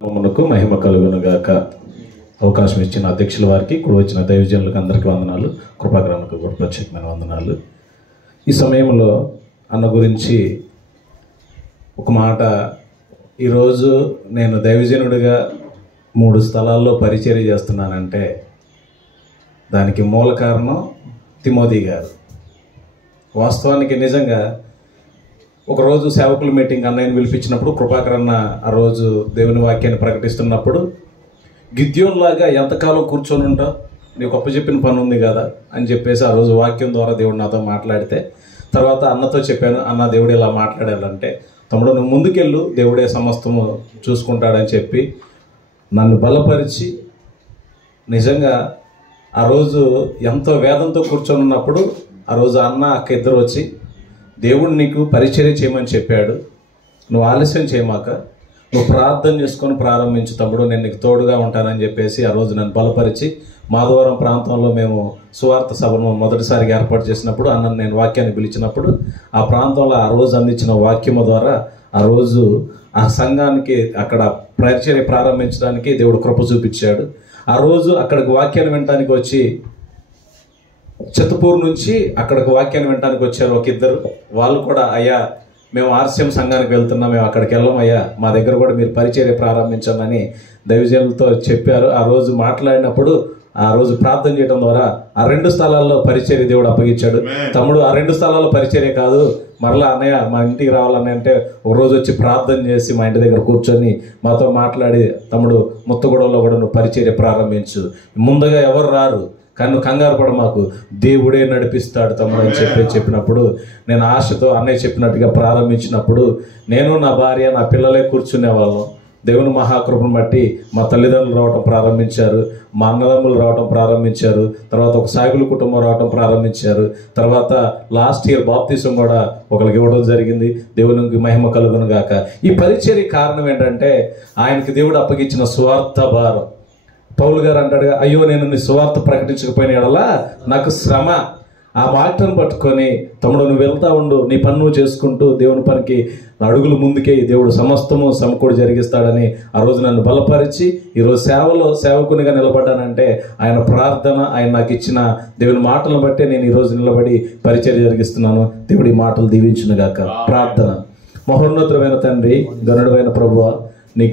మనకు మహిమ కలుగునుగాక. అవకాశం ఇచ్చిన అధ్యక్షుల వారికి, కూడా వచ్చిన దైవజనులకు అందరికీ వందనాలు. కృపాకరణకు కూడా ప్రత్యేకమైన వందనాలు. ఈ సమయంలో అన్న గురించి ఒక మాట. ఈరోజు నేను దైవజనుడిగా 3 స్థలాల్లో పరిచర్య చేస్తున్నానంటే దానికి మూల కారణం తిమోతి గారు. వాస్తవానికి నిజంగా ఒకరోజు సేవకుల మీటింగ్ అన్నయ్యని పిలిపించినప్పుడు, కృపాకరన్న ఆ రోజు దేవుని వాక్యాన్ని ప్రకటిస్తున్నప్పుడు, గిద్యోన్లాగా ఎంతకాలం కూర్చొని ఉంటావు, నీకు అప్పచెప్పిన పని ఉంది కదా అని చెప్పేసి ఆ రోజు వాక్యం ద్వారా దేవుడు నాతో మాట్లాడితే, తర్వాత అన్నతో చెప్పాను, అన్న దేవుడు ఇలా మాట్లాడాలంటే, తమ్ముడు నువ్వు ముందుకెళ్ళు, దేవుడే సమస్తము చూసుకుంటాడని చెప్పి నన్ను బలపరిచి, నిజంగా ఆ రోజు ఎంతో వేదంతో కూర్చొని ఉన్నప్పుడు ఆ రోజు అన్న అక్క ఇద్దరు వచ్చి, దేవుడు నీకు పరిచర్య చేయమని చెప్పాడు, నువ్వు ఆలస్యం చేయమాక, నువ్వు ప్రార్థన చేసుకొని ప్రారంభించు తమ్ముడు, నేను నీకు తోడుగా ఉంటానని చెప్పేసి ఆ రోజు నన్ను బలపరిచి, మాధవరం ప్రాంతంలో మేము సువార్త సభను మొదటిసారిగా ఏర్పాటు చేసినప్పుడు అన్నను నేను వాక్యాన్ని పిలిచినప్పుడు, ఆ ప్రాంతంలో ఆ రోజు అందించిన వాక్యము ద్వారా ఆ రోజు ఆ సంఘానికి అక్కడ పరిచర్య ప్రారంభించడానికి దేవుడు కృప చూపించాడు. ఆ రోజు అక్కడికి వాక్యాన్ని వినడానికి వచ్చి, చిత్తపూర్ నుంచి అక్కడికి వాక్యాన్ని వినడానికి వచ్చారు ఒక ఇద్దరు. వాళ్ళు కూడా, అయ్యా మేము ఆర్సీఎం సంఘానికి వెళ్తున్నాం, మేము అక్కడికి వెళ్ళాం అయ్యా, మా దగ్గర కూడా మీరు పరిచర్య ప్రారంభించాలని దైవజనులతో చెప్పారు. ఆ రోజు మాట్లాడినప్పుడు, ఆ రోజు ప్రార్థన చేయడం ద్వారా ఆ 2 స్థలాల్లో పరిచర్య దేవుడు అప్పగించాడు. తమ్ముడు ఆ 2 స్థలాల్లో పరిచర్య కాదు, మరలా అన్నయ్య మా ఇంటికి రావాలని అంటే ఒక రోజు వచ్చి ప్రార్థన చేసి మా ఇంటి దగ్గర కూర్చొని మాతో మాట్లాడి, తమ్ముడు ముత్తగూడలో కూడా నువ్వు పరిచర్య ప్రారంభించు, ముందుగా ఎవరు రారు కానీ నువ్వు కంగారు పడ, మాకు దేవుడే నడిపిస్తాడు తమ్ముడు అని చెప్పినప్పుడు, నేను ఆశతో అన్నయ్య చెప్పినట్టుగా ప్రారంభించినప్పుడు, నేను నా భార్య నా పిల్లలే కూర్చునే వాళ్ళం. దేవుని మహాకృపను బట్టి మా తల్లిదండ్రులు రావటం ప్రారంభించారు, మా అన్నదమ్ములు రావటం ప్రారంభించారు, తర్వాత ఒక సాగుల కుటుంబం రావటం ప్రారంభించారు. తర్వాత లాస్ట్ ఇయర్ బాప్తిసం కూడా ఒకరికి ఇవ్వడం జరిగింది. దేవునికి మహిమ కలుగును గాక. ఈ పరిచర్య కారణం ఏంటంటే ఆయనకి దేవుడు అప్పగించిన స్వార్థ భారం. పౌలు గారు అంటాడు, అయ్యో నేను నీ సువార్త ప్రకటించకపోయిన ఎడలా నాకు శ్రమ. ఆ మాటను పట్టుకొని, తమ్ముడు నువ్వు వెళ్తా ఉండు, నీ పని నువ్వు చేసుకుంటూ దేవుని పనికి అడుగులు ముందుకే దేవుడు సమస్తము సమకూడి జరిగిస్తాడని ఆ రోజు నన్ను బలపరిచి, ఈరోజు సేవలో సేవకునిగా నిలబడ్డానంటే ఆయన ప్రార్థన, ఆయన నాకు ఇచ్చిన దేవుని మాటలను బట్టి నేను ఈరోజు నిలబడి పరిచర్య జరిగిస్తున్నాను. దేవుడి మాటలు దీవించునుగాక. ప్రార్థన. మహోన్నతమైన తండ్రి, గనుడైన ప్రభువా, నీ